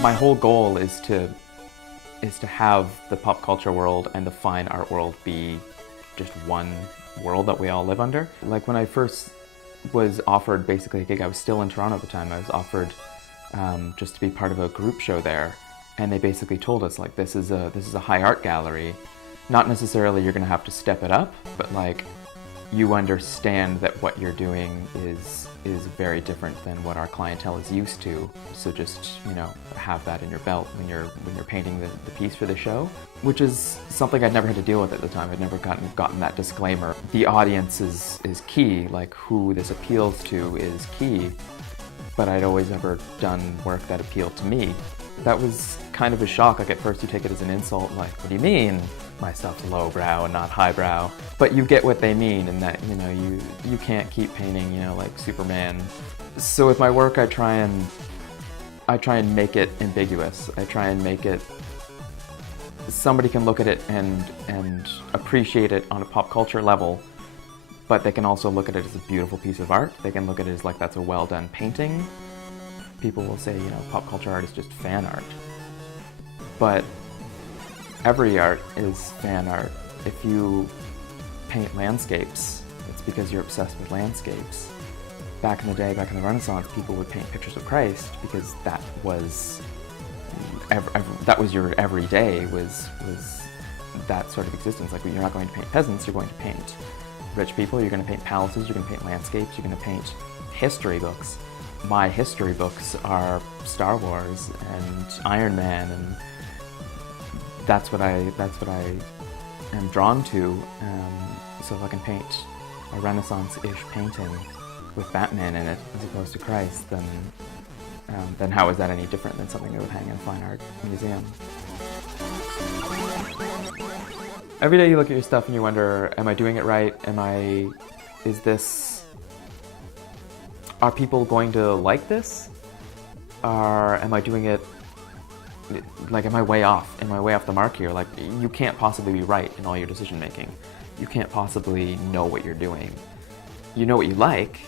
My whole goal is to have the pop culture world and the fine art world be just one world that we all live under. Like when I first was offered basically a gig, I was still in Toronto at the time, I was offered just to be part of a group show there, and they basically told us like this is a high art gallery. Not necessarily you're gonna have to step it up, but like you understand that what you're doing is very different than what our clientele is used to. So just, you know, have that in your belt when you're painting the piece for the show, which is something I'd never had to deal with at the time. I'd never gotten that disclaimer. The audience is key, like who this appeals to is key, but I'd always ever done work that appealed to me. That was kind of a shock. Like at first you take it as an insult, like, what do you mean my stuff's lowbrow and not highbrow? But you get what they mean in that, you know, you can't keep painting, you know, like Superman. So with my work I try and make it ambiguous. I try and make it, somebody can look at it and appreciate it on a pop culture level, but they can also look at it as a beautiful piece of art. They can look at it as like that's a well done painting. People will say, you know, pop culture art is just fan art. But every art is fan art. If you paint landscapes, it's because you're obsessed with landscapes. Back in the day, back in the Renaissance, people would paint pictures of Christ because that was your everyday, was that sort of existence. Like, you're not going to paint peasants, you're going to paint rich people, you're going to paint palaces, you're going to paint landscapes, you're going to paint history books. My history books are Star Wars and Iron Man, and that's what I am drawn to. So if I can paint a Renaissance-ish painting with Batman in it as opposed to Christ, then how is that any different than something that would hang in a fine art museum? Every day you look at your stuff and you wonder, am I doing it right? Are people going to like this? Or am I doing it, like, am I way off? Am I way off the mark here? Like, you can't possibly be right in all your decision making. You can't possibly know what you're doing. You know what you like,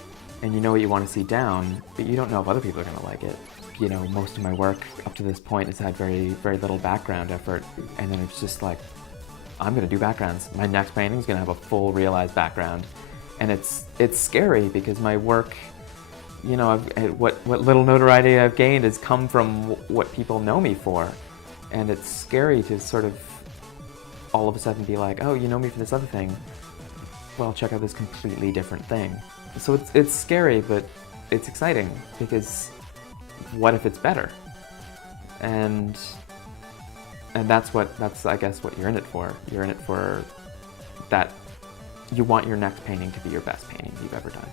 and you know what you want to see down, but you don't know if other people are going to like it. You know, most of my work up to this point has had very, very little background effort, and then it's just like, I'm going to do backgrounds. My next painting is going to have a full realized background, and it's scary because my work, you know, what little notoriety I've gained has come from what people know me for. And it's scary to sort of all of a sudden be like, oh, you know me for this other thing. Well, check out this completely different thing. So it's scary, but it's exciting, because what if it's better? And that's I guess what you're in it for. You're in it for that. You want your next painting to be your best painting you've ever done.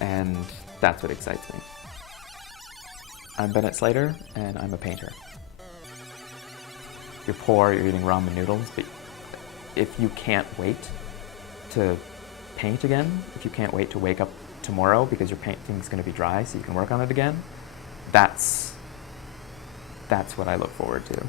And that's what excites me. I'm Bennett Slater, and I'm a painter. You're poor, you're eating ramen noodles, but if you can't wait to paint again, if you can't wait to wake up tomorrow because your painting's going to be dry so you can work on it again, that's what I look forward to.